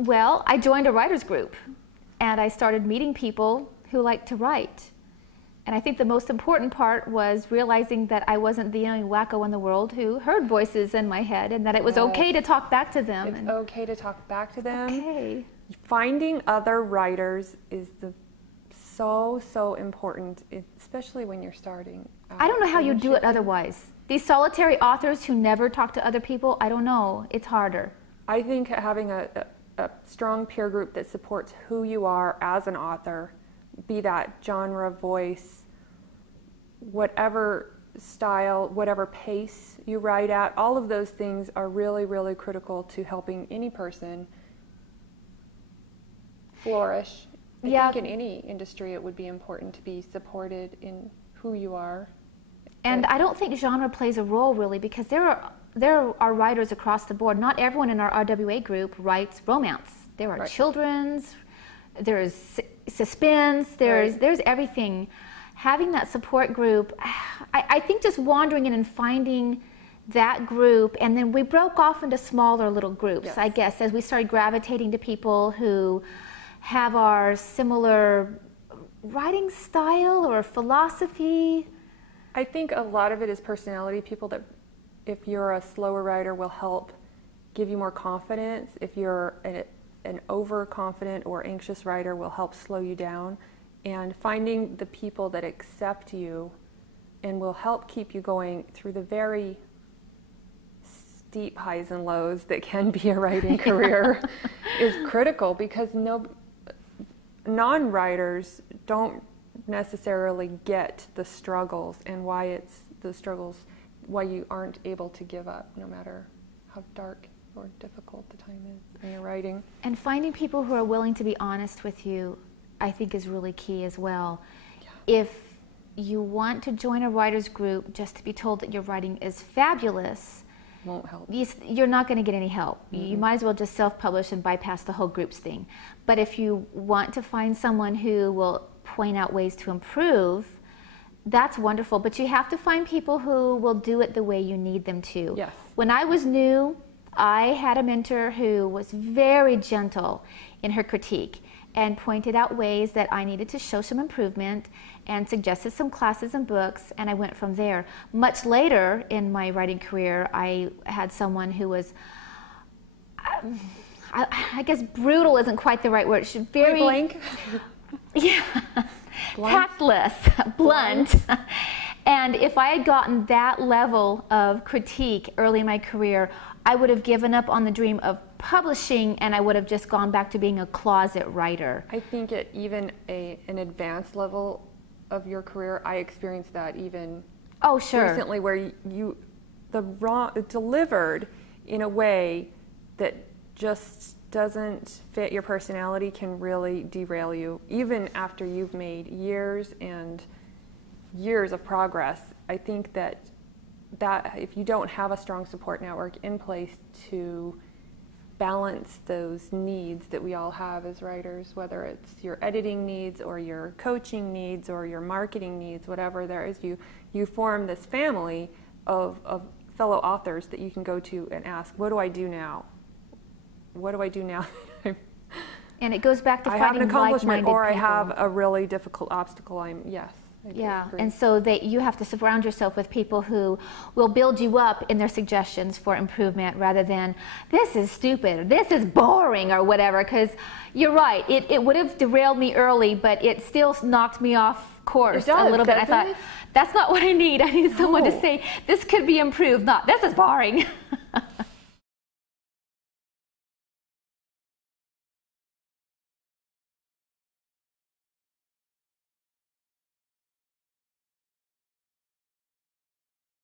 Well, I joined a writer's group, and I started meeting people who like to write. And I think the most important part was realizing that I wasn't the only wacko in the world who heard voices in my head, and that it was okay to talk back to them. It's okay to talk back to them. Okay. Finding other writers is so important, especially when you're starting. I don't know how you do it otherwise. These solitary authors who never talk to other people, I don't know. It's harder. I think having a strong peer group that supports who you are as an author, be that genre, voice, whatever style, whatever pace you write at, all of those things are really, really critical to helping any person flourish. I think in any industry it would be important to be supported in who you are. And I don't think genre plays a role really, because there are writers across the board. Not everyone in our RWA group writes romance. There are children's, there's suspense, there's everything. Having that support group, I think just wandering in and finding that group, and then we broke off into smaller little groups, I guess, as we started gravitating to people who have our similar writing style or philosophy. I think a lot of it is personality. People that, if you're a slower writer, will help give you more confidence. If you're an overconfident or anxious writer, will help slow you down. And finding the people that accept you and will help keep you going through the very steep highs and lows that can be a writing career is critical, because non-writers don't necessarily get the struggles and why you aren't able to give up no matter how dark or difficult the time is in your writing. And finding people who are willing to be honest with you, I think, is really key as well. Yeah. If you want to join a writer's group just to be told that your writing is fabulous, won't help. You're not going to get any help. Mm-hmm. You might as well just self-publish and bypass the whole groups thing. But if you want to find someone who will point out ways to improve, that's wonderful. But you have to find people who will do it the way you need them to. Yes. When I was new, I had a mentor who was very gentle in her critique and pointed out ways that I needed to show some improvement and suggested some classes and books, and I went from there. Much later in my writing career, I had someone who was, I guess brutal isn't quite the right word. She very blank. Yeah, tactless, blunt. And if I had gotten that level of critique early in my career, I would have given up on the dream of publishing, and I would have just gone back to being a closet writer. I think at even an advanced level of your career, I experienced that even recently, where delivered in a way that just doesn't fit your personality can really derail you, even after you've made years and years of progress. I think that if you don't have a strong support network in place to balance those needs that we all have as writers, whether it's your editing needs or your coaching needs or your marketing needs, whatever there is, you form this family of fellow authors that you can go to and ask, what do I do now? What do I do now? And it goes back to finding I have an accomplishment, or I people. have a really difficult obstacle. Yes. Yeah, and so you have to surround yourself with people who will build you up in their suggestions for improvement, rather than, this is stupid, this is boring, or whatever, because you're right, it would have derailed me early, but it still knocked me off course a little bit. I thought, that's not what I need. I need someone to say, this could be improved, not, this is boring.